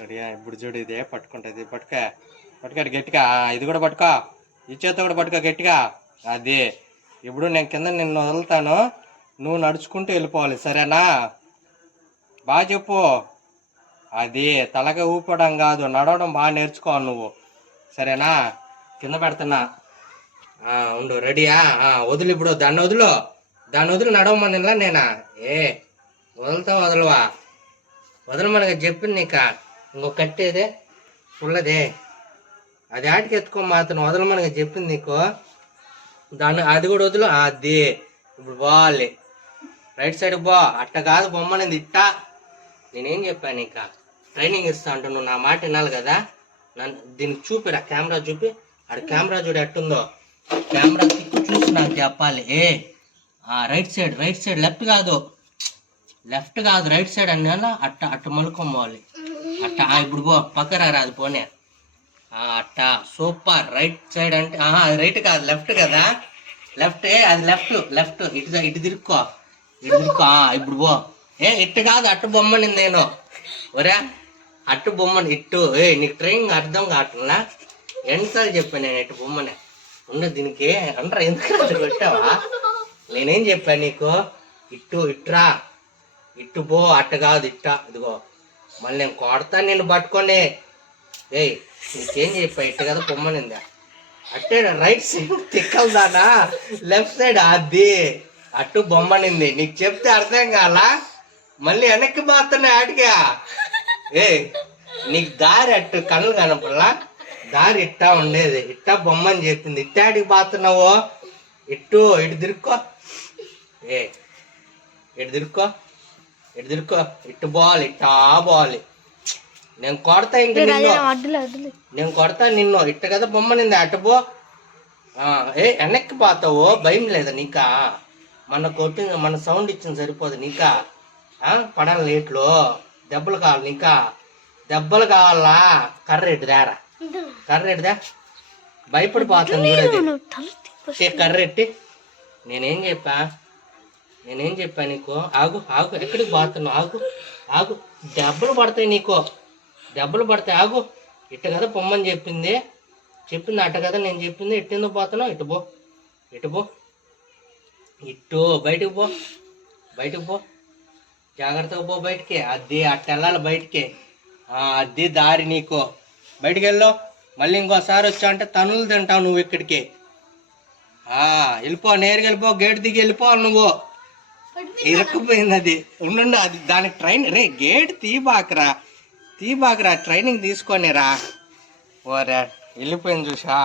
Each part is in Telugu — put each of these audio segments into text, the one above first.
రెడీయా? ఇప్పుడు చూడు, ఇదే పట్టుకుంటుంది. పట్టుకోడు గట్టిగా. ఇది కూడా పట్టుకో, ఈ చేత కూడా పట్టుకో గట్టిగా. అది ఇప్పుడు నేను కింద నిన్ను వదులుతాను, నువ్వు నడుచుకుంటూ వెళ్ళిపోవాలి, సరేనా? బాగా చెప్పు. అది తలగా ఊపడం కాదు, నడవడం బాగా నేర్చుకోవాలి నువ్వు, సరేనా? కింద పెడుతున్నా, ఉండు. రెడీయా? వదులు ఇప్పుడు, దాన్ని వదులు నడవమనిలా నేనా? వదులుతావు వదలవా? వదలమనగా చెప్పింది నీక. ఇంకో కట్టేదే పుల్లదే, అది ఆటికి ఎత్తుకో మాత్రం వదలమనగా చెప్పింది నీకు. దాన్ని అది కూడా వదులు. అది ఇప్పుడు పోవాలి, రైట్ సైడ్ పో. అట్ట కాదు బొమ్మనింది, ఇట్టా. నేనేం చెప్పాను నీక? ట్రైనింగ్ ఇస్తా అంటూ నువ్వు నా మాట వినాలి కదా. నన్ను దీనికి చూపిరా, కెమెరా చూపి. అక్కడ కెమెరా చూడు ఎట్టుందో, కెమెరా తిప్పి చూసి నాకు చెప్పాలి. రైట్ సైడ్ లెఫ్ట్ కాదు రైట్ సైడ్ అన్నా. అట్ట మలుకోవాలి, అట్ట. ఇప్పుడు పో, పక్కన రాదు పోనే. అట్ట సూపర్. రైట్ సైడ్ అంటే అది రైట్ కాదు, లెఫ్ట్ కదా. అది లెఫ్ట్. ఇటు తిరుక్కో. ఇప్పుడు పో. ఇట్టు కాదు, అట్టు బొమ్మని నేను. ఒరే, అట్టు బొమ్మని ఇట్టు. నీకు ట్రైనింగ్ అర్థం కావట్లా? ఎన్నిసార్లు చెప్పాను నేను ఇట్టు బొమ్మని ఉండదు దీనికి అంటారా? ఎందుకు పెట్టావా? నేనేం చెప్పాను నీకు? ఇట్రా, ఇట్టు పో. అట్ట కాదు, ఇట్టా. ఇదిగో మళ్ళీ నేను కొడతాను నిన్ను పట్టుకొని. నీకేం చెప్పా? ఇట్టు కదా బొమ్మనిందా? అట్టే రైట్ సైడ్ తిక్కలదానా, లెఫ్ట్ సైడ్. అది అట్టు బొమ్మనింది. నీకు చెప్తే అర్థం కాల, మళ్ళీ వెనక్కి పోతున్నాయి ఆటిగా. నీకు దారి అట్టు కళ్ళు కనపడలా? దారి ఇట్టా ఉండేది, ఇట్టా బొమ్మని చెప్పింది. ఇట్టాడికి పోతున్నావు. ఇటు తిరుక్కో. ఇటు తిరుక్కో. ఇట్టు పోవాలి, ఇట్టా పోవాలి. నేను కొడతా ఇంక నేను కొడతా నిన్ను. ఇట్ట కదా బొమ్మనింది, అటు పో. వెనక్కి పోతావు, భయం లేదా నీకా? మన సౌండ్ ఇచ్చింది సరిపోదు నీకా? పడాలి లేట్లో దెబ్బలు కావాలి నీకా? దెబ్బలు కావాలా? కర్ర ఎట్టుదారా, భయపడిపోతాను చూడది. కర్ర ఎట్టి. నేనేం చెప్పా నీకు? ఆగు, ఎక్కడికి పోతున్నావు? ఆగు. దెబ్బలు పడతాయి, ఆగు. ఇట్ట కదా పొమ్మని చెప్పింది అట్ట కదా నేను చెప్పింది. ఇట్టెందుకు పోతున్నావు? ఇటు పో. ఇట్టు బయటకు పో. జాగ్రత్తగా పో బయటికి. అది అట్ట వెళ్ళాలి బయటికి. అది దారి నీకు. బయటికి వెళ్ళు. మళ్ళీ ఇంకోసారి వచ్చా అంటే తనులు తింటావు నువ్వు ఇక్కడికి. వెళ్ళిపో, నేరుగా వెళ్ళిపో. గేట్ దిగి వెళ్ళిపోవాలి నువ్వు. ఇరక్కుపోయింది అది. ఉండు, అది దానికి గేట్ తీబాకరా, ట్రైనింగ్ తీసుకొనిరా. ఓరా, వెళ్ళిపోయింది చూసా.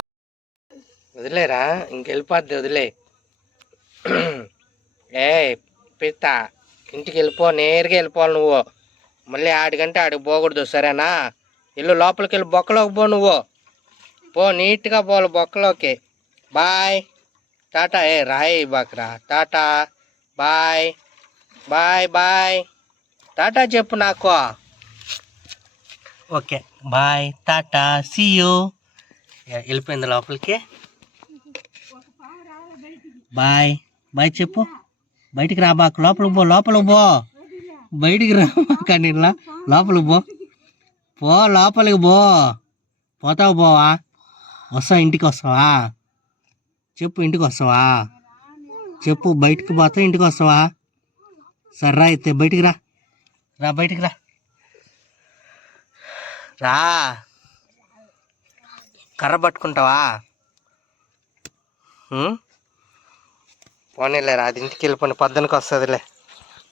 వదిలేరా, ఇంకెళ్ళిపోద్ది, వదిలే. పిత్త, ఇంటికి వెళ్ళిపో, నేరుగా వెళ్ళిపోవాలి నువ్వు. మళ్ళీ ఆడికంటే ఆడికి పోకూడదు, సరేనా? ఇల్లు లోపలికి వెళ్ళి బొక్కలోకి పో. నువ్వు పో, నీట్గా పోవాలి బొక్కలోకి. బాయ్, టాటా. రాయి బాక్రా, టాటా, బాయ్. టాటా చెప్పు నాకు. Okay, bye, tata, see you. వెళ్ళిపోయింది లోపలికి. బాయ్ చెప్పు. బయటికి రా బాకు, లోపలికి పో. బయటికి రా కానీ లోపలికి పో. లోపలికి పోతావు, పోవా? వస్తావా? ఇంటికి వస్తావా? చెప్పు, ఇంటికి వస్తావా? చెప్పు, బయటికి పోతా ఇంటికి వస్తావా? సరే రా, అయితే బయటికి రా. బయటికి రా. కర్ర పట్టుకుంటావా? పోనీలేరా, అది ఇంటికి వెళ్ళిపోయి పొద్దునకి వస్తుందిలే.